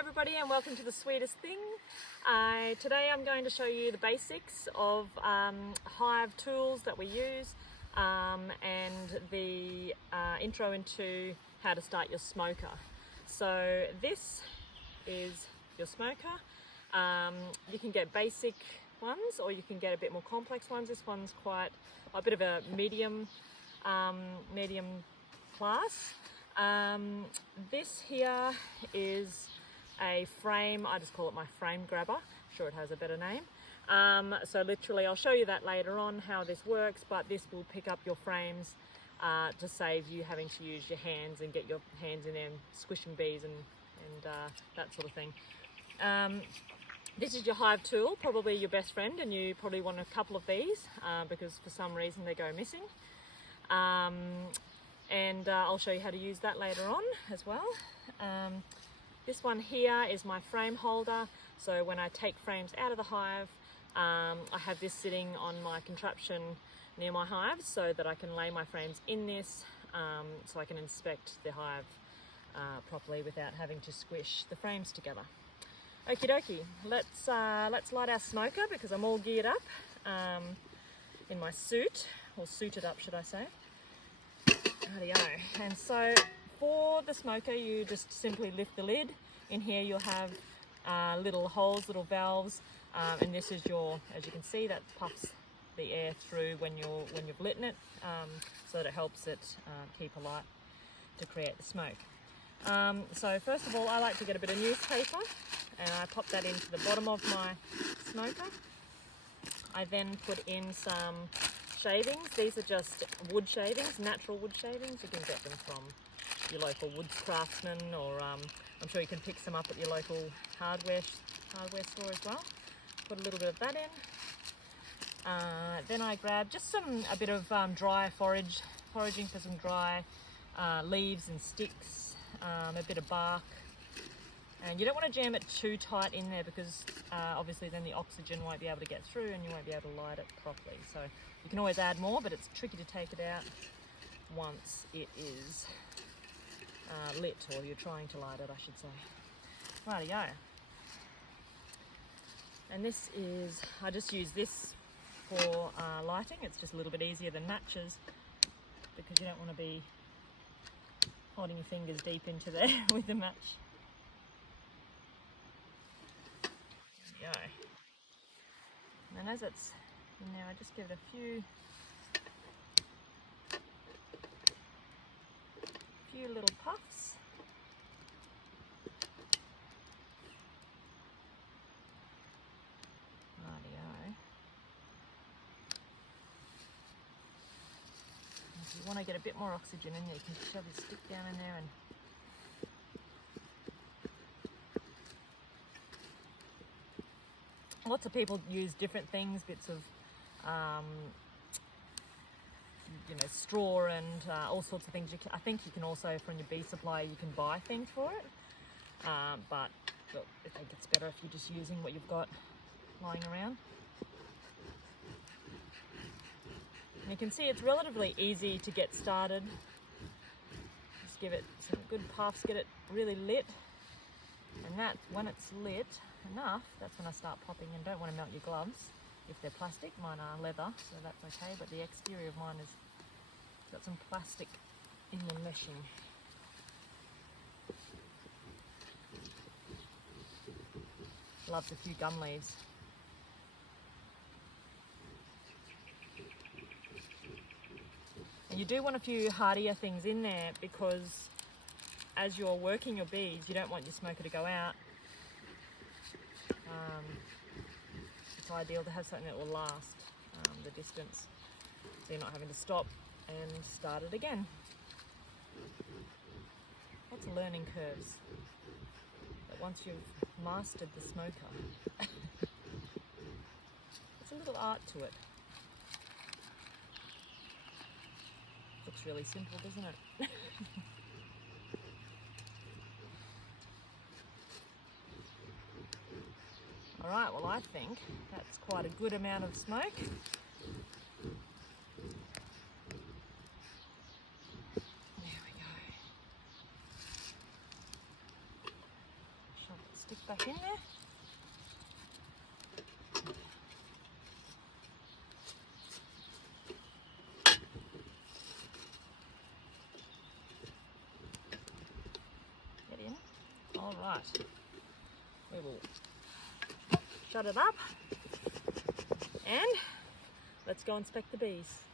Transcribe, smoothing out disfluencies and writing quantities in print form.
everybody, and welcome to The Sweetest Thing. Today I'm going to show you the basics of hive tools that we use and the intro into how to start your smoker. So this is your smoker. You can get basic ones or you can get a bit more complex ones. This one's quite a bit of a medium class. This here is a frame. I just call it my frame grabber. Sure, it has a better name. So literally, I'll show you that later on how this works, but this will pick up your frames to save you having to use your hands and get your hands in there and squishing bees and that sort of thing. This is your hive tool, probably your best friend, and you probably want a couple of these because for some reason they go missing. And I'll show you how to use that later on as well. This one here is my frame holder, so when I take frames out of the hive, I have this sitting on my contraption near my hives so that I can lay my frames in this so I can inspect the hive properly without having to squish the frames together. Okie dokie, let's light our smoker because I'm all geared up in my suit, or suited up should I say. Rightio. And so for the smoker, you just simply lift the lid. In here you'll have little holes, little valves, and this is your, as you can see, that puffs the air through when you've lit it, so that it helps it keep alight to create the smoke. So first of all, I like to get a bit of newspaper and I pop that into the bottom of my smoker. I then put in some shavings. These are just wood shavings, natural wood shavings. You can get them from your local wood craftsman, or I'm sure you can pick some up at your local hardware store as well. Put a little bit of that in. Then I grab just a bit of dry foraging for some dry leaves and sticks, a bit of bark. And you don't want to jam it too tight in there because obviously then the oxygen won't be able to get through and you won't be able to light it properly. So you can always add more, but it's tricky to take it out once it is lit, or you're trying to light it, I should say. Rightio. And this is, I just use this for lighting. It's just a little bit easier than matches because you don't want to be holding your fingers deep into there with the match. Go. And as it's in there, I just give it a few little puffs. Rightio. If you want to get a bit more oxygen in there, you can shove your stick down in there and lots of people use different things, bits of straw and all sorts of things. I think you can also, from your bee supplier, you can buy things for it. But look, I think it's better if you're just using what you've got lying around. And you can see it's relatively easy to get started. Just give it some good puffs, get it really lit, and that's when it's lit enough, that's when I start popping, and don't want to melt your gloves if they're plastic. Mine are leather, so that's okay, but the exterior of mine has got some plastic inland meshing. Loves a few gum leaves. And you do want a few hardier things in there because as you're working your bees, you don't want your smoker to go out. It's ideal to have something that will last the distance, so you're not having to stop and start it again. Lots of learning curves, but once you've mastered the smoker, there's a little art to it. Looks really simple, doesn't it? Alright, well I think that's quite a good amount of smoke. There we go. Shove it stick back in there. Get in. All right. We will shut it up and let's go inspect the bees.